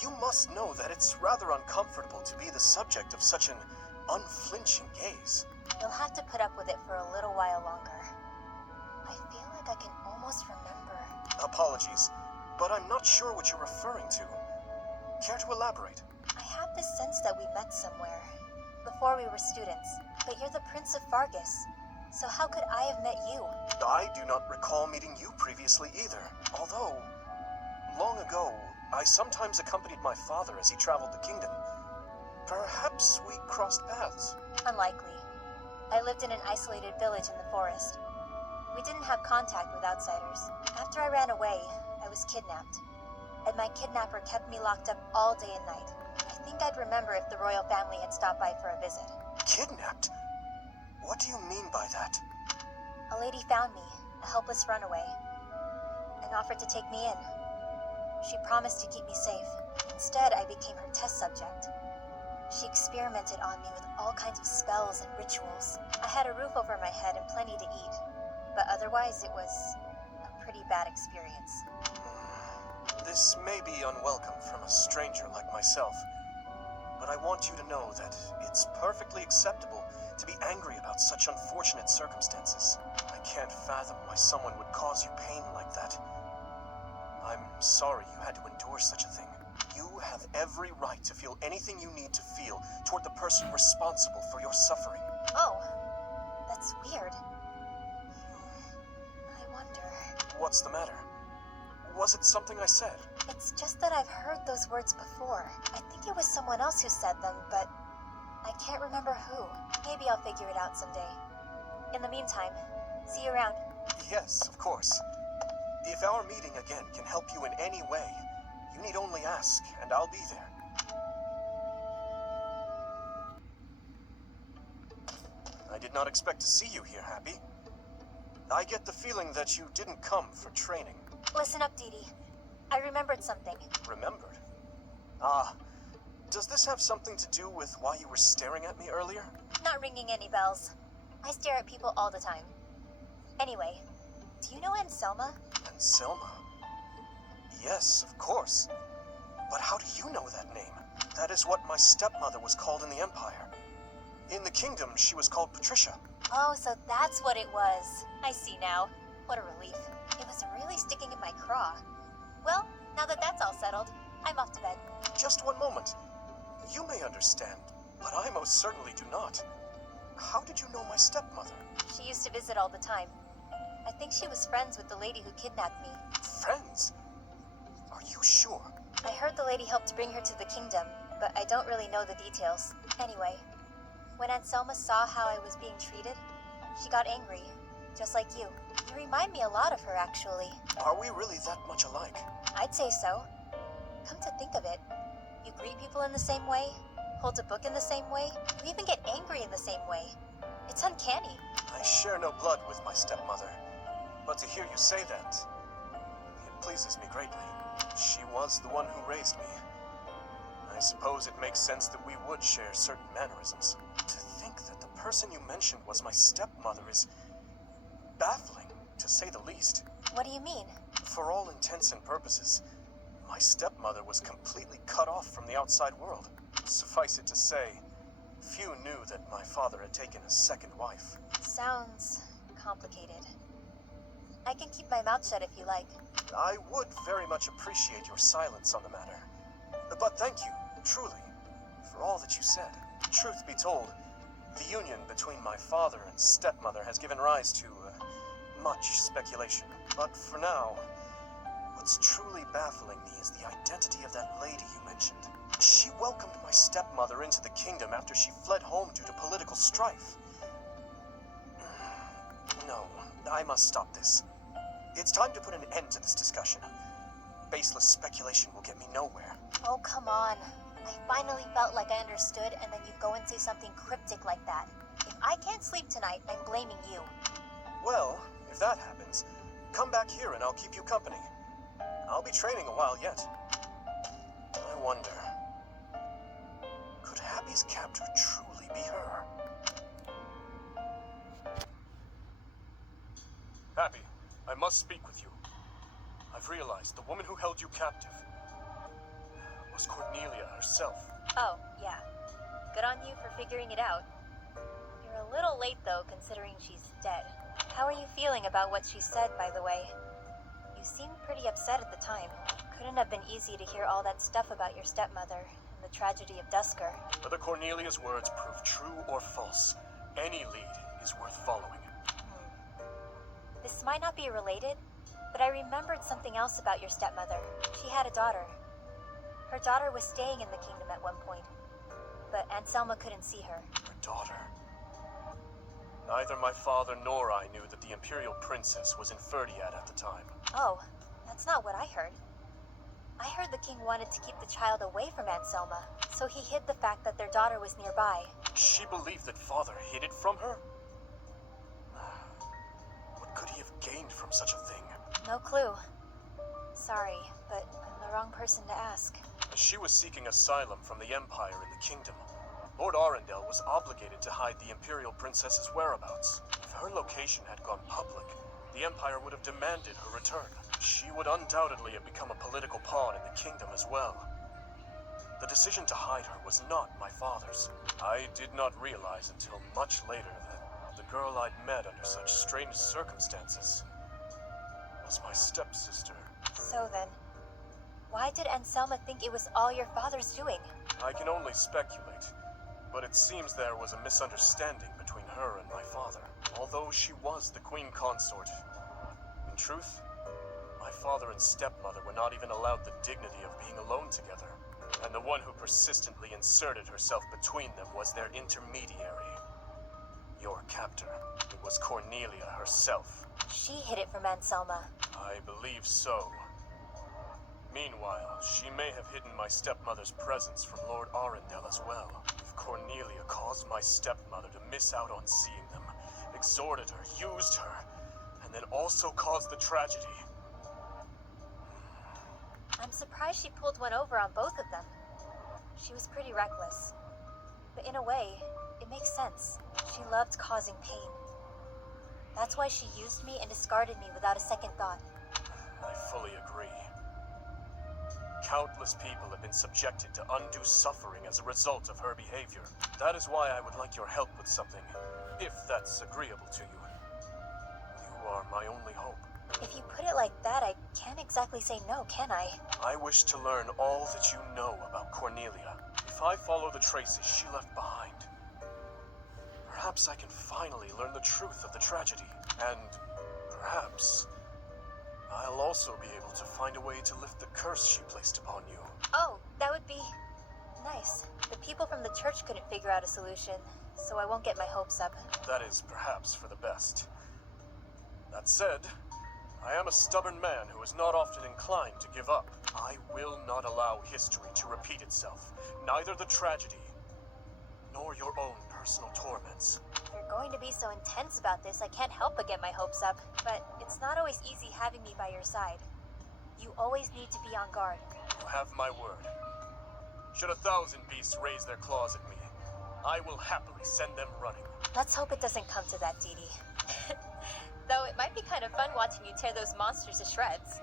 You must know that it's rather uncomfortable to be the subject of such an unflinching gaze. You'll have to put up with it for a little while longer. I feel like I can almost remember. Apologies, but I'm not sure what you're referring to. Care to elaborate? I have this sense that we met somewhere, before we were students. But you're the Prince of Fargus, so how could I have met you? I do not recall meeting you previously either. Although, long ago, I sometimes accompanied my father as he traveled the kingdom. Perhaps we crossed paths. Unlikely. I lived in an isolated village in the forest. We didn't have contact with outsiders. After I ran away, I was kidnapped. And my kidnapper kept me locked up all day and night. I think I'd remember if the royal family had stopped by for a visit. Kidnapped? What do you mean by that? A lady found me, a helpless runaway, and offered to take me in. She promised to keep me safe. Instead, I became her test subject. She experimented on me with all kinds of spells and rituals. I had a roof over my head and plenty to eat, but otherwise it was a pretty bad experience. This may be unwelcome from a stranger like myself, but I want you to know that it's perfectly acceptable to be angry about such unfortunate circumstances. I can't fathom why someone would cause you pain like that. I'm sorry you had to endure such a thing. You have every right to feel anything you need to feel toward the person responsible for your suffering. Oh, that's weird. I wonder... What's the matter? Was it something I said? It's just that I've heard those words before. I think it was someone else who said them, but I can't remember who. Maybe I'll figure it out someday. In the meantime, see you around. Yes, of course. If our meeting again can help you in any way, you need only ask, and I'll be there. I did not expect to see you here, Happy. I get the feeling that you didn't come for training. Listen up, Dee Dee. I remembered something. Remembered? Ah, does this have something to do with why you were staring at me earlier? Not ringing any bells. I stare at people all the time. Anyway, do you know Anselma? Anselma? Yes, of course. But how do you know that name? That is what my stepmother was called in the Empire. In the kingdom, she was called Patricia. Oh, so that's what it was. I see now. What a relief. It was really sticking in my craw. Well, now that that's all settled, I'm off to bed. Just one moment. You may understand, but I most certainly do not. How did you know my stepmother? She used to visit all the time. I think she was friends with the lady who kidnapped me. Friends? Are you sure? I heard the lady helped bring her to the kingdom, but I don't really know the details. Anyway, when Anselma saw how I was being treated, she got angry, just like you. You remind me a lot of her, actually. Are we really that much alike? I'd say so. Come to think of it, you greet people in the same way, hold a book in the same way, you even get angry in the same way. It's uncanny. I share no blood with my stepmother, but to hear you say that, it pleases me greatly. She was the one who raised me. I suppose it makes sense that we would share certain mannerisms. To think that the person you mentioned was my stepmother is baffling, to say the least. What do you mean? For all intents and purposes, my stepmother was completely cut off from the outside world. Suffice it to say, few knew that my father had taken a second wife. Sounds complicated. I can keep my mouth shut if you like. I would very much appreciate your silence on the matter. But thank you, truly, for all that you said. Truth be told, the union between my father and stepmother has given rise to much speculation. But for now, what's truly baffling me is the identity of that lady you mentioned. She welcomed my stepmother into the kingdom after she fled home due to political strife. No, I must stop this. It's time to put an end to this discussion. Baseless speculation will get me nowhere. Oh, come on. I finally felt like I understood, and then you go and say something cryptic like that. If I can't sleep tonight, I'm blaming you. Well, if that happens, come back here and I'll keep you company. I'll be training a while yet. I wonder, could Happy's captor truly be her? Happy, I must speak with you. I've realized the woman who held you captive was was Cornelia herself. Oh, yeah. Good on you for figuring it out. You're a little late, though, considering she's dead. How are you feeling about what she said, by the way? You seemed pretty upset at the time. Couldn't have been easy to hear all that stuff about your stepmother and the tragedy of Dusker. Whether Cornelia's words prove true or false, any lead is worth following. This might not be related, but I remembered something else about your stepmother. She had a daughter. Her daughter was staying in the kingdom at one point, but Anselma couldn't see her. Her daughter? Neither my father nor I knew that the Imperial Princess was in Ferdiad at the time. Oh, that's not what I heard. I heard the king wanted to keep the child away from Anselma, so he hid the fact that their daughter was nearby. She believed that father hid it from her? What could he have gained from such a thing? No clue. Sorry, but I'm the wrong person to ask. As she was seeking asylum from the Empire in the kingdom, Lord Arundel was obligated to hide the Imperial Princess's whereabouts. If her location had gone public, the Empire would have demanded her return. She would undoubtedly have become a political pawn in the kingdom as well. The decision to hide her was not my father's. I did not realize until much later that the girl I'd met under such strange circumstances was my stepsister. So then, why did Anselma think it was all your father's doing? I can only speculate, but it seems there was a misunderstanding between her and my father, although she was the queen consort. In truth, my father and stepmother were not even allowed the dignity of being alone together, and the one who persistently inserted herself between them was their intermediary, your captor. It was Cornelia herself. She hid it from Anselma. I believe so. Meanwhile, she may have hidden my stepmother's presence from Lord Arundel as well. If Cornelia caused my stepmother to miss out on seeing them, exhorted her, used her, and then also caused the tragedy. I'm surprised she pulled one over on both of them. She was pretty reckless. But in a way, it makes sense. She loved causing pain. That's why she used me and discarded me without a second thought. I fully agree. Countless people have been subjected to undue suffering as a result of her behavior. That is why I would like your help with something, if that's agreeable to you. You are my only hope. If you put it like that, I can't exactly say no, can I? I wish to learn all that you know about Cornelia. If I follow the traces she left behind, perhaps I can finally learn the truth of the tragedy. And perhaps I'll also be able to find a way to lift the curse she placed upon you. Oh, that would be nice. The people from the church couldn't figure out a solution, so I won't get my hopes up. That is perhaps for the best. That said, I am a stubborn man who is not often inclined to give up. I will not allow history to repeat itself, neither the tragedy, nor your own personal torments. If you're going to be so intense about this, I can't help but get my hopes up. But it's not always easy having me by your side. You always need to be on guard. You have my word. Should 1,000 beasts raise their claws at me, I will happily send them running. Let's hope it doesn't come to that, Dee Dee. Though it might be kind of fun watching you tear those monsters to shreds.